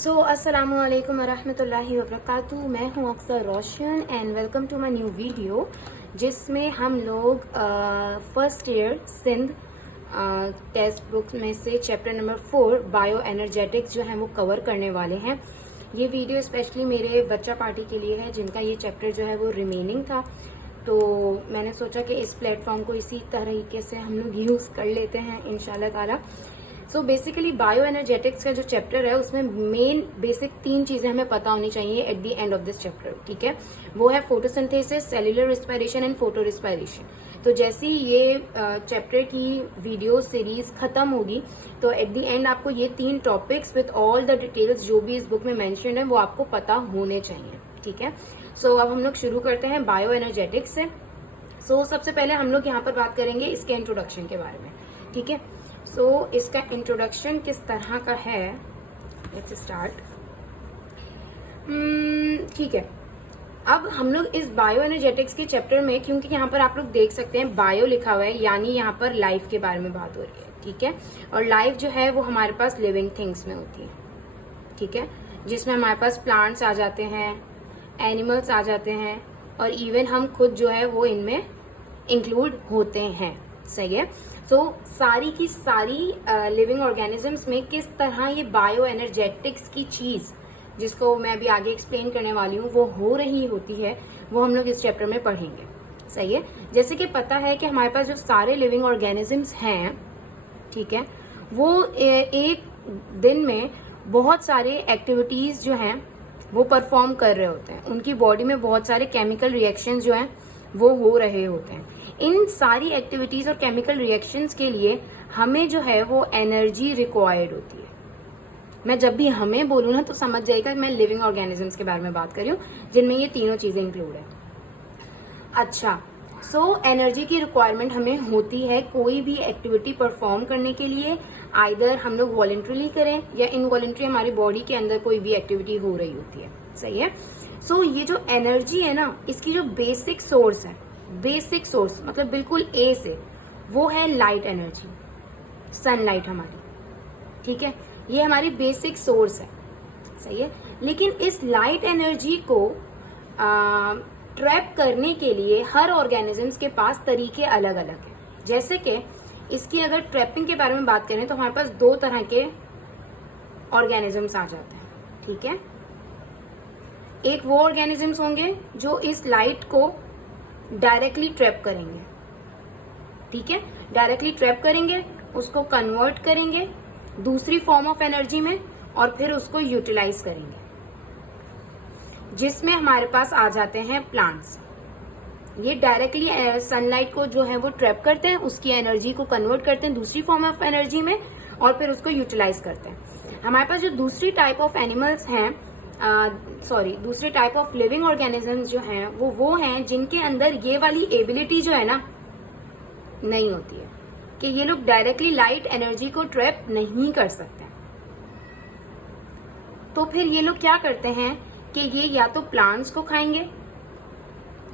अस्सलामु अलैकुम वरहमतुल्लाहि वबरकातुहू। मैं हूँ Aksar Roshan and welcome to my new video, जिसमें हम लोग first year Sindh text book में से चैप्टर नंबर 4 बायो एनर्जेटिक्स जो है वो कवर करने वाले हैं। ये वीडियो स्पेशली मेरे बच्चा पार्टी के लिए है जिनका ये चैप्टर जो है वो रिमेनिंग था, तो मैंने सोचा कि इस प्लेटफॉर्म को इसी तरीके से हम लोग यूज़ कर लेते हैं इंशाल्लाह ताला। सो बेसिकली बायो एनर्जेटिक्स का जो चैप्टर है उसमें मेन बेसिक 3 चीजें हमें पता होनी चाहिए at the end of this chapter, ठीक है। वो है photosynthesis, cellular respiration and photo respiration. तो जैसे ही ये चैप्टर की वीडियो सीरीज खत्म होगी तो एट द एंड आपको ये 3 topics with all the details जो भी इस बुक में मेंशन्ड है वो आपको पता होने चाहिए, ठीक है। सो अब हम लोग शुरू करते हैं बायो एनर्जेटिक्स से। सबसे पहले हम लोग यहाँ पर बात करेंगे इसके इंट्रोडक्शन के बारे में, ठीक है। इसका इंट्रोडक्शन किस तरह का है, लेट्स स्टार्ट। ठीक है, अब हम लोग इस बायो एनर्जेटिक्स के चैप्टर में, क्योंकि यहाँ पर आप लोग देख सकते हैं बायो लिखा हुआ है, यानी यहाँ पर लाइफ के बारे में बात हो रही है, ठीक है। और लाइफ जो है वो हमारे पास लिविंग थिंग्स में होती है, ठीक है, जिसमें हमारे पास प्लांट्स आ जाते हैं, एनिमल्स आ जाते हैं, और इवन हम खुद जो है वो इनमें इंक्लूड होते हैं, सही है। सारी की सारी लिविंग ऑर्गेनिजम्स में किस तरह ये बायो एनर्जेटिक्स की चीज, जिसको मैं अभी आगे एक्सप्लेन करने वाली हूँ, वो हो रही होती है, वो हम लोग इस चैप्टर में पढ़ेंगे, सही है। जैसे कि पता है कि हमारे पास जो सारे लिविंग ऑर्गेनिजम्स हैं, ठीक है, वो एक दिन में बहुत सारे एक्टिविटीज जो हैं वो परफॉर्म कर रहे होते हैं। उनकी बॉडी में बहुत सारे केमिकल रिएक्शंस जो हैं वो हो रहे होते हैं। इन सारी एक्टिविटीज और केमिकल रिएक्शंस के लिए हमें जो है वो एनर्जी रिक्वायर्ड होती है। मैं जब भी हमें बोलूँ ना तो समझ जाएगा मैं लिविंग ऑर्गेनिजम्स के बारे में बात कर रही हूँ, जिनमें ये तीनों चीजें इंक्लूड है। अच्छा, एनर्जी की रिक्वायरमेंट हमें होती है कोई भी एक्टिविटी परफॉर्म करने के लिए, आइदर हम लोग वॉलंटरीली करें या इनवॉलंटरी हमारी बॉडी के अंदर कोई भी एक्टिविटी हो रही होती है, सही है। ये जो एनर्जी है ना, इसकी जो बेसिक सोर्स है, बेसिक सोर्स मतलब बिल्कुल ए से, वो है लाइट एनर्जी, सनलाइट हमारी, ठीक है। ये हमारी बेसिक सोर्स है, सही है। लेकिन इस लाइट एनर्जी को ट्रैप करने के लिए हर ऑर्गेनिजम्स के पास तरीके अलग अलग हैं। जैसे कि इसकी अगर ट्रैपिंग के बारे में बात करें तो हमारे पास 2 तरह के ऑर्गेनिजम्स आ जाते हैं, ठीक है। एक वो ऑर्गेनिजम्स होंगे जो इस लाइट को डायरेक्टली ट्रैप करेंगे, ठीक है, डायरेक्टली ट्रैप करेंगे, उसको कन्वर्ट करेंगे दूसरी फॉर्म ऑफ एनर्जी में और फिर उसको यूटिलाइज करेंगे, जिसमें हमारे पास आ जाते हैं प्लांट्स। ये डायरेक्टली सनलाइट को जो है वो ट्रैप करते हैं, उसकी एनर्जी को कन्वर्ट करते हैं दूसरी फॉर्म ऑफ एनर्जी में और फिर उसको यूटिलाइज करते हैं। हमारे पास जो दूसरी टाइप ऑफ एनिमल्स हैं, दूसरे टाइप ऑफ लिविंग ऑर्गेनिजम्स जो हैं वो हैं जिनके अंदर ये वाली एबिलिटी जो है ना नहीं होती है, कि ये लोग डायरेक्टली लाइट एनर्जी को ट्रैप नहीं कर सकते। तो फिर ये लोग क्या करते हैं कि ये या तो प्लांट्स को खाएंगे,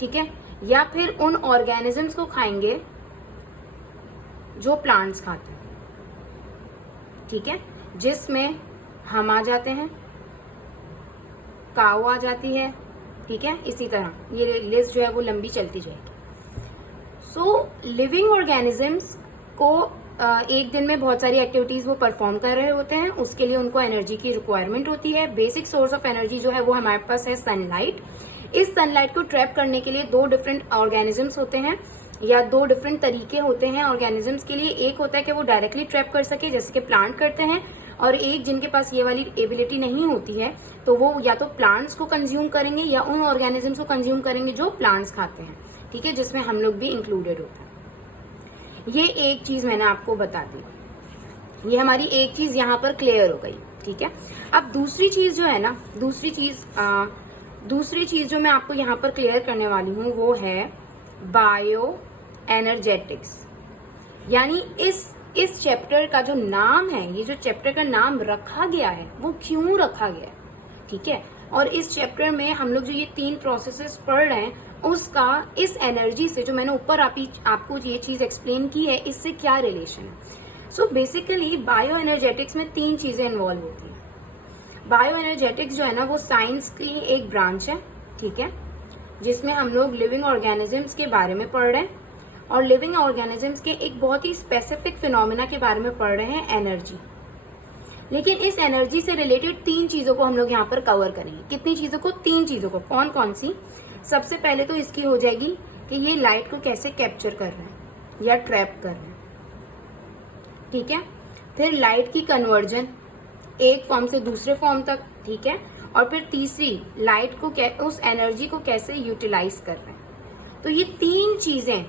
ठीक है, या फिर उन ऑर्गेनिजम्स को खाएंगे जो प्लांट्स खाते हैं, ठीक है, जिसमें हम आ जाते हैं, काऊ आ जाती है, ठीक है। इसी तरह ये लिस्ट जो है वो लंबी चलती जाएगी। लिविंग ऑर्गेनिजम्स को एक दिन में बहुत सारी एक्टिविटीज वो परफॉर्म कर रहे होते हैं, उसके लिए उनको एनर्जी की रिक्वायरमेंट होती है। बेसिक सोर्स ऑफ एनर्जी जो है वो हमारे पास है सनलाइट। इस सनलाइट को ट्रैप करने के लिए 2 डिफरेंट ऑर्गेनिजम्स होते हैं या 2 डिफरेंट तरीके होते हैं ऑर्गेनिजम्स के लिए। एक होता है कि वो डायरेक्टली ट्रैप कर सके, जैसे कि प्लांट करते हैं, और एक जिनके पास ये वाली एबिलिटी नहीं होती है तो वो या तो प्लांट्स को कंज्यूम करेंगे या उन ऑर्गेनिजम्स को कंज्यूम करेंगे जो प्लांट्स खाते हैं, ठीक है, जिसमें हम लोग भी इंक्लूडेड होते हैं। ये एक चीज मैंने आपको बता दी, ये हमारी एक चीज यहाँ पर क्लियर हो गई, ठीक है। अब दूसरी चीज जो है ना, दूसरी चीज जो मैं आपको यहाँ पर क्लियर करने वाली हूँ वो है बायो एनर्जेटिक्स। यानी इस चैप्टर का जो नाम है, ये जो चैप्टर का नाम रखा गया है वो क्यों रखा गया है, ठीक है। और इस चैप्टर में हम लोग जो ये 3 प्रोसेसेस पढ़ रहे हैं उसका इस एनर्जी से, जो मैंने ऊपर आपको ये चीज एक्सप्लेन की है, इससे क्या रिलेशन है। बेसिकली बायो एनर्जेटिक्स में 3 चीजें इन्वॉल्व होती हैं। बायो एनर्जेटिक्स जो है ना वो साइंस की एक ब्रांच है, ठीक है, जिसमें हम लोग लिविंग ऑर्गेनिजम्स के बारे में पढ़ रहे हैं और लिविंग ऑर्गेनिजम्स के एक बहुत ही स्पेसिफिक फिनोमिना के बारे में पढ़ रहे हैं, एनर्जी। लेकिन इस एनर्जी से रिलेटेड 3 चीजों को हम लोग यहाँ पर कवर करेंगे। कितनी चीजों को? 3 चीजों को। कौन कौन सी? सबसे पहले तो इसकी हो जाएगी कि ये लाइट को कैसे कैप्चर कर रहे हैं या ट्रैप कर रहे हैं, ठीक है। फिर लाइट की कन्वर्जन एक फॉर्म से दूसरे फॉर्म तक, ठीक है। और फिर तीसरी, लाइट को उस एनर्जी को कैसे यूटिलाइज कर रहे हैं। तो ये 3 चीजें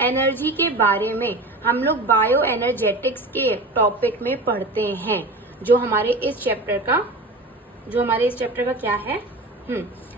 एनर्जी के बारे में हम लोग बायो एनर्जेटिक्स के टॉपिक में पढ़ते हैं, जो हमारे इस चैप्टर का क्या है,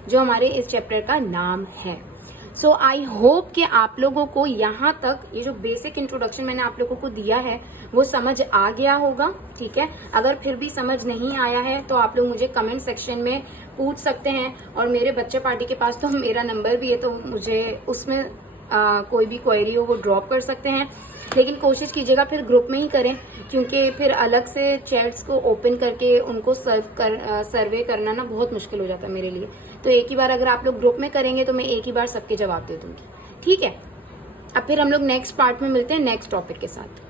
जो हमारे इस चैप्टर का नाम है। सो आई होप कि आप लोगों को यहाँ तक ये जो बेसिक इंट्रोडक्शन मैंने आप लोगों को दिया है वो समझ आ गया होगा, ठीक है। अगर फिर भी समझ नहीं आया है तो आप लोग मुझे कमेंट सेक्शन में पूछ सकते हैं, और मेरे बच्चे पार्टी के पास तो मेरा नंबर भी है, तो मुझे उसमें कोई भी क्वेरी हो वो ड्रॉप कर सकते हैं। लेकिन कोशिश कीजिएगा फिर ग्रुप में ही करें, क्योंकि फिर अलग से चैट्स को ओपन करके उनको सर्वे करना ना बहुत मुश्किल हो जाता है मेरे लिए। तो एक ही बार अगर आप लोग ग्रुप में करेंगे तो मैं एक ही बार सबके जवाब दे दूंगी, ठीक है। अब फिर हम लोग नेक्स्ट पार्ट में मिलते हैं नेक्स्ट टॉपिक के साथ।